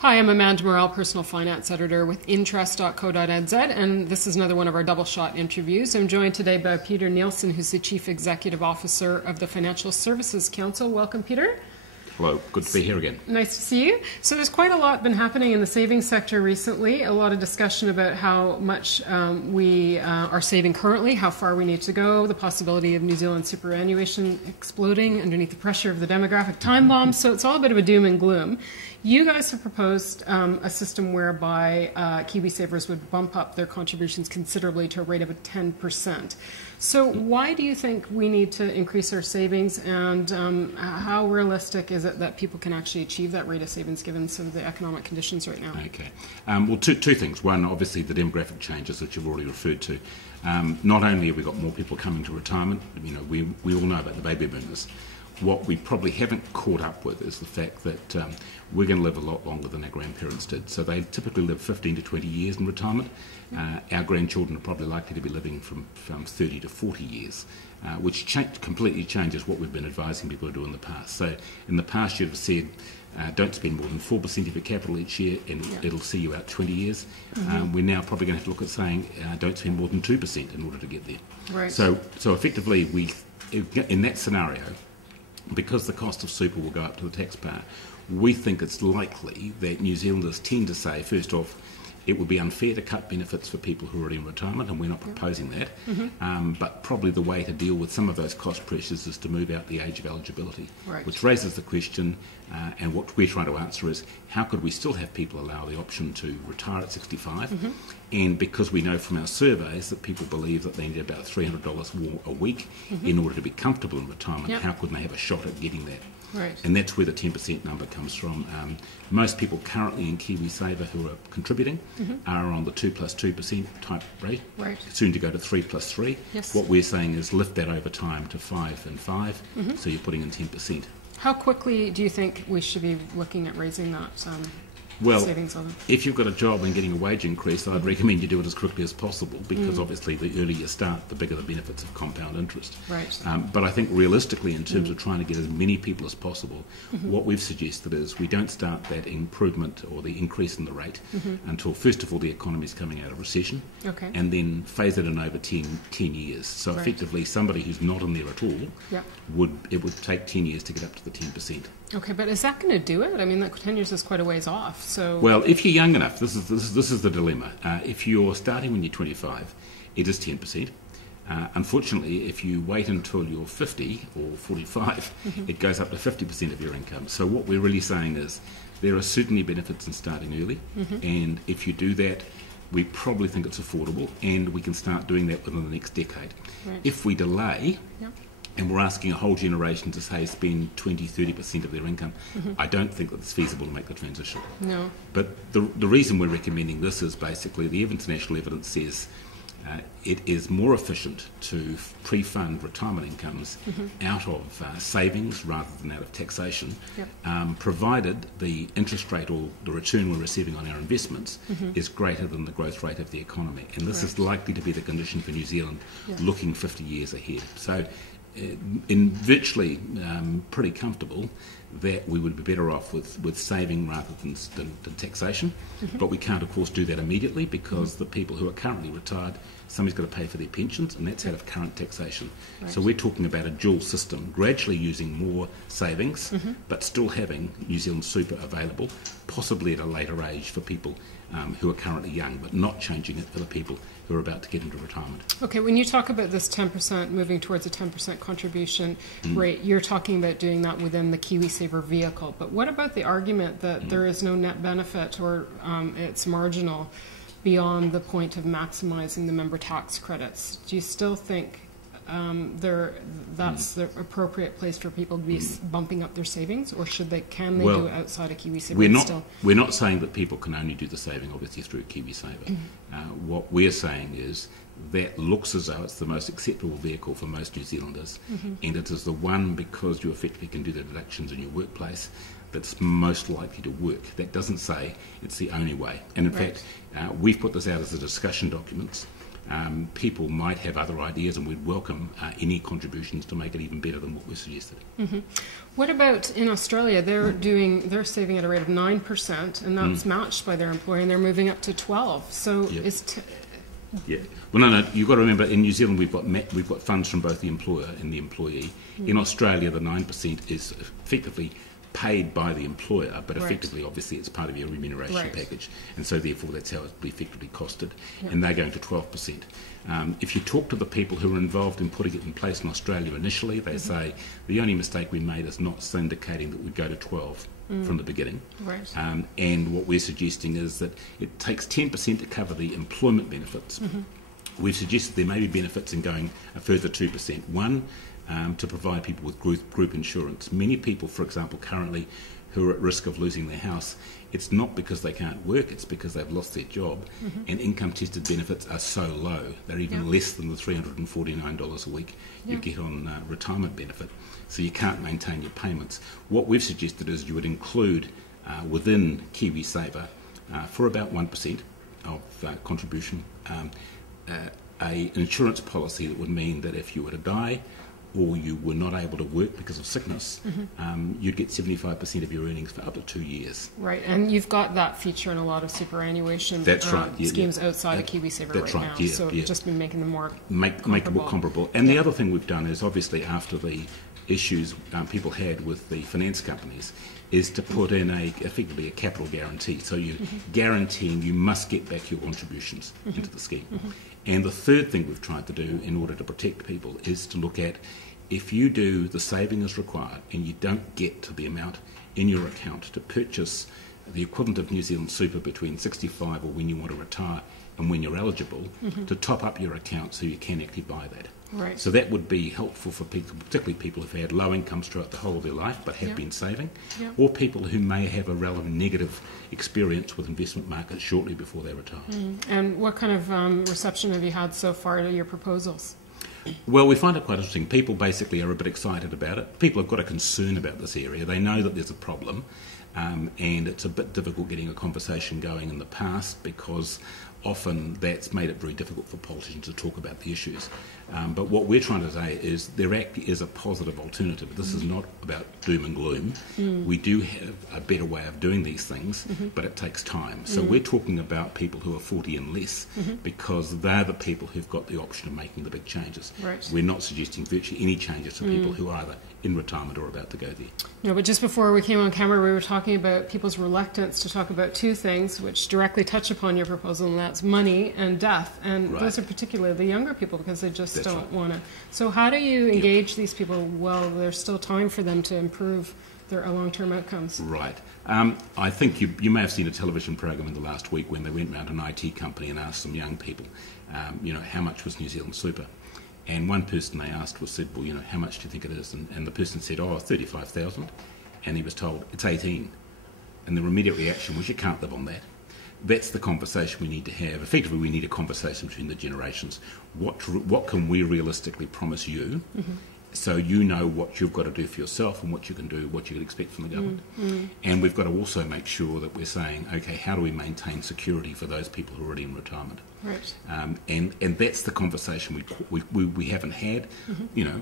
Hi, I'm Amanda Morrall, Personal Finance Editor with interest.co.nz, and this is another one of our double shot interviews. I'm joined today by Peter Neilson, who's the Chief Executive Officer of the Financial Services Council. Welcome, Peter. Hello, good to be here again. Nice to see you. So there's quite a lot been happening in the savings sector recently, a lot of discussion about how much we are saving currently, how far we need to go, the possibility of New Zealand superannuation exploding underneath the pressure of the demographic time bomb. So it's all a bit of a doom and gloom. You guys have proposed a system whereby KiwiSavers would bump up their contributions considerably to a rate of 10%. So why do you think we need to increase our savings, and how realistic is it that people can actually achieve that rate of savings given some of the economic conditions right now? Okay. Well, two things. One, obviously, the demographic changes that you've already referred to. Not only have we got more people coming to retirement, we all know about the baby boomers. What we probably haven't caught up with is the fact that we're going to live a lot longer than our grandparents did. So they typically live 15 to 20 years in retirement. Our grandchildren are probably likely to be living from 30 to 40 years, which completely changes what we've been advising people to do in the past. So in the past you'd have said, don't spend more than 4% of your capital each year and it'll see you out 20 years. We're now probably going to have to look at saying don't spend more than 2% in order to get there. Right. So effectively, in that scenario, because the cost of super will go up to the taxpayer, we think it's likely that New Zealanders tend to say, first off, it would be unfair to cut benefits for people who are already in retirement, and we're not proposing that. But probably the way to deal with some of those cost pressures is to move out the age of eligibility, which raises the question, and what we're trying to answer is, how could we still have people allow the option to retire at 65? And because we know from our surveys that people believe that they need about $300 more a week in order to be comfortable in retirement, how couldn't they have a shot at getting that? Right. And that's where the 10% number comes from. Most people currently in KiwiSaver who are contributing are on the 2+2% type rate, soon to go to 3+3. Yes. What we're saying is lift that over time to 5 and 5, so you're putting in 10%. How quickly do you think we should be looking at raising that savings level? If you've got a job and getting a wage increase, I'd recommend you do it as quickly as possible, because obviously the earlier you start, the bigger the benefits of compound interest. Right. But I think realistically, in terms of trying to get as many people as possible, what we've suggested is we don't start that improvement or the increase in the rate until, first of all, the economy is coming out of recession, and then phase it in over 10 years. So effectively, somebody who's not in there at all, it would take 10 years to get up to the 10%. Okay, but is that going to do it? I mean, 10 years is quite a ways off. So, well, if you're young enough, this is the dilemma. If you're starting when you're 25, it is 10%. Unfortunately, if you wait until you're 50 or 45, it goes up to 50% of your income. So what we're really saying is there are certainly benefits in starting early, and if you do that, we probably think it's affordable, and we can start doing that within the next decade. Right. If we delay, and we're asking a whole generation to, say, spend 20-30% of their income, I don't think that it's feasible to make the transition. No. But the reason we're recommending this is basically the international evidence says it is more efficient to pre-fund retirement incomes out of savings rather than out of taxation, provided the interest rate or the return we're receiving on our investments is greater than the growth rate of the economy. And this is likely to be the condition for New Zealand looking 50 years ahead. So in virtually pretty comfortable that we would be better off with saving rather than taxation, but we can't of course do that immediately, because the people who are currently retired, somebody's got to pay for their pensions, and that's out of current taxation. So we're talking about a dual system, gradually using more savings but still having New Zealand super available, possibly at a later age for people who are currently young, but not changing it for the people who are about to get into retirement. Okay, when you talk about this 10%, moving towards a 10% contribution rate, you're talking about doing that within the KiwiSaver vehicle. But what about the argument that there is no net benefit, or it's marginal beyond the point of maximizing the member tax credits? Do you still think that's the appropriate place for people to be bumping up their savings, or can they do it outside of KiwiSaver? We're not saying that people can only do the saving, obviously, through KiwiSaver. What we're saying is that looks as though it's the most acceptable vehicle for most New Zealanders, and it is the one, because you effectively can do the deductions in your workplace, that's most likely to work. That doesn't say it's the only way. And in fact, we've put this out as a discussion document people might have other ideas, and we'd welcome any contributions to make it even better than what we've suggested. Mm-hmm. What about in Australia? They're saving at a rate of 9%, and that's matched by their employer, and they're moving up to 12%. So yeah. Well, no. You've got to remember, in New Zealand we've got funds from both the employer and the employee. In Australia, the 9% is effectively paid by the employer, but effectively, obviously, it's part of your remuneration package, and so therefore that's how it's effectively costed, and they're going to 12%. If you talk to the people who are involved in putting it in place in Australia initially, they say the only mistake we made is not indicating that we'd go to 12 from the beginning. Right. And what we're suggesting is that it takes 10% to cover the employment benefits. We've suggested there may be benefits in going a further 2%. One, to provide people with group insurance. Many people, for example, currently who are at risk of losing their house, it's not because they can't work, it's because they've lost their job, and income-tested benefits are so low. They're even less than the $349 a week you get on retirement benefit, so you can't maintain your payments. What we've suggested is you would include within KiwiSaver for about 1% of contribution an insurance policy that would mean that if you were to die or you were not able to work because of sickness, you'd get 75% of your earnings for up to 2 years. Right, and you've got that feature in a lot of superannuation schemes outside of KiwiSaver now. So just been making them more make it more comparable. And the other thing we've done is, obviously, after the issues people had with the finance companies, is to put in effectively a capital guarantee. So you're guaranteeing you must get back your contributions into the scheme. And the third thing we've tried to do in order to protect people is to look at, if you do the saving as required and you don't get to the amount in your account to purchase the equivalent of New Zealand super between 65 or when you want to retire and when you're eligible, to top up your account so you can actually buy that. Right. So that would be helpful for people, particularly people who've had low incomes throughout the whole of their life but have been saving, or people who may have a relevant negative experience with investment markets shortly before they retire. And what kind of reception have you had so far to your proposals? Well, we find it quite interesting. People basically are a bit excited about it. People have got a concern about this area. They know that there's a problem, and it's a bit difficult getting a conversation going in the past because often that's made it very difficult for politicians to talk about the issues. But what we're trying to say is there actually is a positive alternative. This is not about doom and gloom. We do have a better way of doing these things, but it takes time. So we're talking about people who are 40 and less because they're the people who've got the option of making the big changes. Right. We're not suggesting virtually any changes to people who are either in retirement or about to go there. No, but just before we came on camera, we were talking about people's reluctance to talk about two things which directly touch upon your proposal, and that's money and death. And those are particularly the younger people because they just don't want to. So how do you engage these people while there's still time for them to improve their long-term outcomes? Right. I think you may have seen a television program in the last week when they went around an IT company and asked some young people, how much was New Zealand super? And one person they asked said, well, how much do you think it is? And the person said, 35,000. And he was told, it's 18. And the immediate reaction was, you can't live on that. That's the conversation we need to have. Effectively, we need a conversation between the generations. What can we realistically promise you so you know what you've got to do for yourself and what you can do, what you can expect from the government. And we've got to also make sure that we're saying, okay, how do we maintain security for those people who are already in retirement? Right. And that's the conversation we haven't had.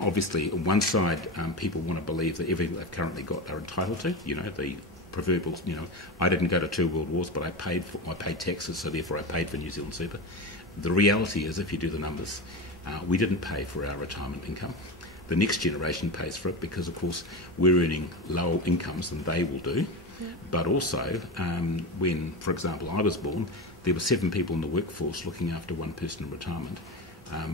Obviously, on one side, people want to believe that everything they've currently got they're entitled to, the proverbial, I didn't go to 2 world wars, but I paid taxes, so therefore I paid for New Zealand super. The reality is, if you do the numbers, we didn't pay for our retirement income. The next generation pays for it because, of course, we're earning lower incomes than they will do. But also, when, for example, I was born, there were 7 people in the workforce looking after one person in retirement.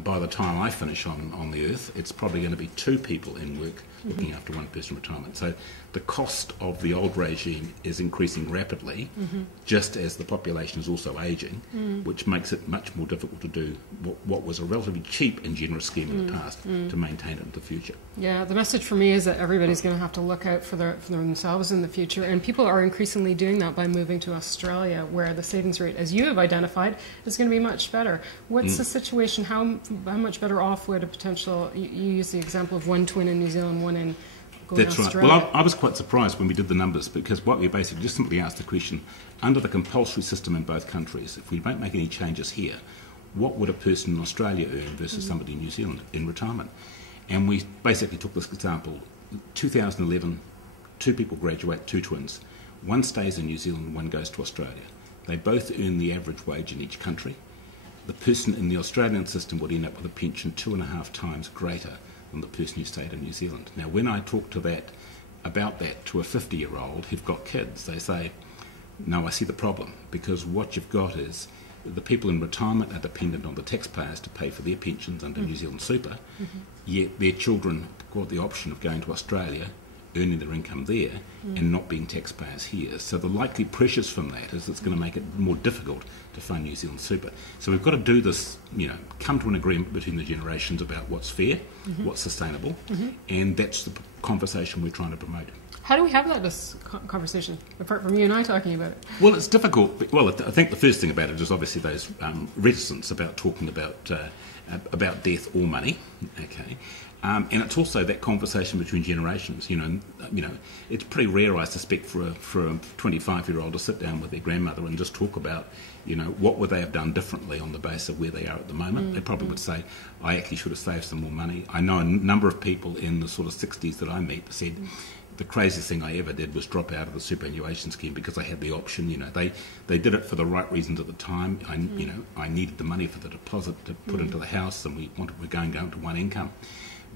By the time I finish on the earth, it's probably going to be 2 people in work looking after one person in retirement. So the cost of the old regime is increasing rapidly, just as the population is also ageing, which makes it much more difficult to do what was a relatively cheap and generous scheme in the past to maintain it in the future. Yeah, the message for me is that everybody's going to have to look out for themselves in the future, and people are increasingly doing that by moving to Australia, where the savings rate, as you have identified, is going to be much better. What's the situation? How much better off would a potential, you use the example of one twin in New Zealand, one in That's Australia. Right. Well, I was quite surprised when we did the numbers, because what we basically just simply asked the question, under the compulsory system in both countries, if we don't make any changes here, what would a person in Australia earn versus somebody in New Zealand in retirement? And we basically took this example. 2011, 2 people graduate, 2 twins. One stays in New Zealand, one goes to Australia. They both earn the average wage in each country. The person in the Australian system would end up with a pension 2.5 times greater than the person who stayed in New Zealand. Now, when I talk to about that to a 50-year-old who've got kids, they say, no, I see the problem, because what you've got is the people in retirement are dependent on the taxpayers to pay for their pensions under New Zealand super, yet their children got the option of going to Australia, earning their income there, and not being taxpayers here. So the likely pressures from that is it's going to make it more difficult to fund New Zealand super. So we've got to do this, come to an agreement between the generations about what's fair, what's sustainable, and that's the conversation we're trying to promote. How do we have this conversation, apart from you and I talking about it? Well, it's difficult. Well, I think the first thing about it is obviously those reticence about talking about death or money. Okay, and it's also that conversation between generations. It's pretty rare, I suspect, for a 25-year-old to sit down with their grandmother and just talk about, what would they have done differently on the basis of where they are at the moment. They probably would say, I actually should have saved some more money. I know a number of people in the sort of 60s that I meet said, the craziest thing I ever did was drop out of the superannuation scheme because I had the option. They did it for the right reasons at the time. I needed the money for the deposit to put into the house, and we're going down to one income.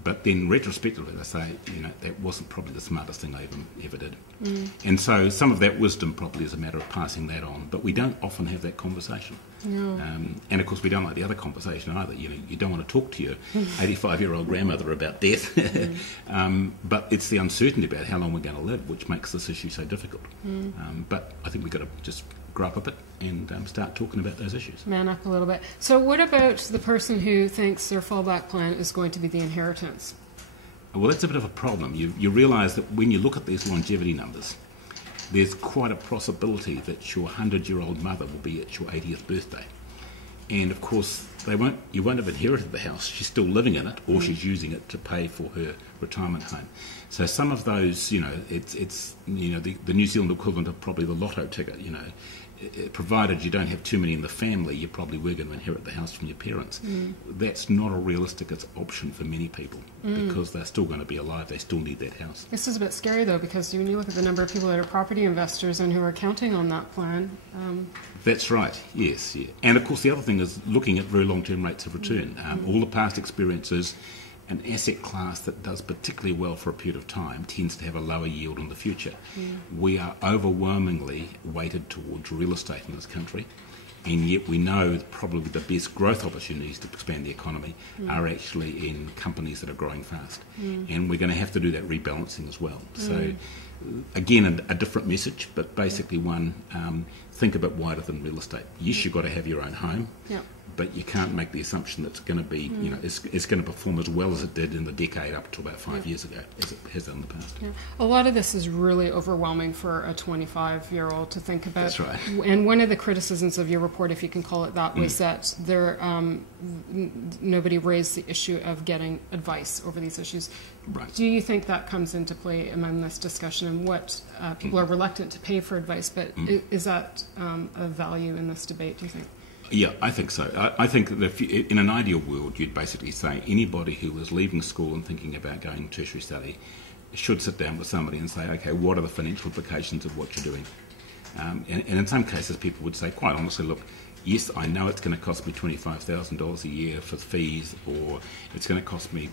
But then retrospectively, they say, that wasn't probably the smartest thing I ever did. And so some of that wisdom probably is a matter of passing that on. But we don't often have that conversation. No. And of course, we don't like the other conversation either. You don't want to talk to your 85-year-old grandmother about death. But it's the uncertainty about how long we're going to live which makes this issue so difficult. But I think we've got to just grow up a bit and start talking about those issues. Man up a little bit. So what about the person who thinks their fallback plan is going to be the inheritance? Well, that's a bit of a problem. You realise that when you look at these longevity numbers, there's quite a possibility that your 100-year-old mother will be at your 80th birthday. And of course, you won't have inherited the house. She's still living in it, or she's using it to pay for her retirement home. So some of those, it's the New Zealand equivalent of probably the lotto ticket. Provided you don't have too many in the family, you probably were going to inherit the house from your parents. That's not a realistic option for many people because they're still going to be alive. They still need that house. This is a bit scary, though, because when you look at the number of people that are property investors and who are counting on that plan. That's right, yes. Yeah. And of course, the other thing is looking at very long-term rates of return. All the past experiences, an asset class that does particularly well for a period of time tends to have a lower yield in the future. We are overwhelmingly weighted towards real estate in this country, and yet we know that probably the best growth opportunities to expand the economy are actually in companies that are growing fast. And we're going to have to do that rebalancing as well. So again, a different message, but basically one, think a bit wider than real estate. Yes, you've got to have your own home. But you can't make the assumption that it's going to be, it's going to perform as well as it did in the decade up to about 5 years ago, as it has done in the past. A lot of this is really overwhelming for a 25-year-old to think about. That's right. And one of the criticisms of your report, if you can call it that, was that nobody raised the issue of getting advice over these issues. Right. Do you think that comes into play among this discussion and what people are reluctant to pay for advice? But is that a value in this debate, do you think? Yeah, I think so. I think that if in an ideal world, you'd basically say anybody who is leaving school and thinking about going to tertiary study should sit down with somebody and say, okay, what are the financial implications of what you're doing? And in some cases, people would say, quite honestly, look, yes, I know it's going to cost me $25,000 a year for fees, or it's going to cost me,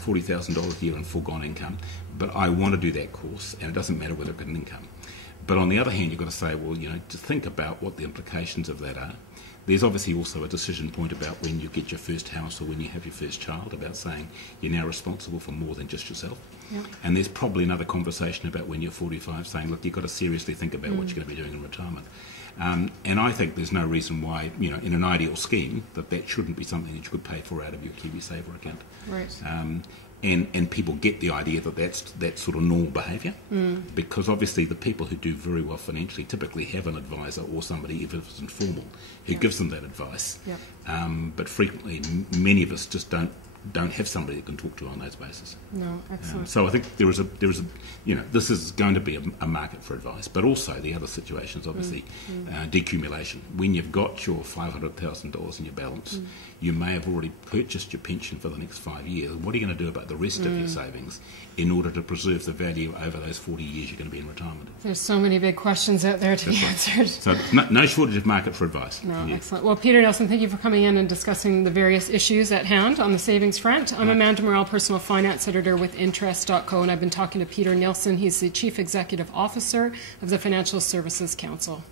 $40,000 a year in foregone income, but I want to do that course, and it doesn't matter whether I've got an income. But on the other hand, you've got to say, well, to think about what the implications of that are. There's obviously also a decision point about when you get your first house or when you have your first child, about saying you're now responsible for more than just yourself. And there's probably another conversation about when you're 45 saying, look, you've got to seriously think about what you're going to be doing in retirement. And I think there's no reason why, in an ideal scheme, that shouldn't be something that you could pay for out of your KiwiSaver account. Right. And people get the idea that that's sort of normal behaviour, because obviously the people who do very well financially typically have an advisor or somebody, if it's informal, who gives them that advice. But frequently, many of us just don't don't have somebody that can talk to on those bases. No, excellent. So I think there is a this is going to be a market for advice, but also the other situation is obviously decumulation. When you've got your $500,000 in your balance, you may have already purchased your pension for the next 5 years. What are you going to do about the rest of your savings in order to preserve the value over those 40 years you're going to be in retirement? There's so many big questions out there to be answered. So no shortage of market for advice. No, excellent. Well, Peter Neilson, thank you for coming in and discussing the various issues at hand on the savings front. I'm Amanda Morrall, Personal Finance Editor with Interest.co, and I've been talking to Peter Neilson. He's the Chief Executive Officer of the Financial Services Council.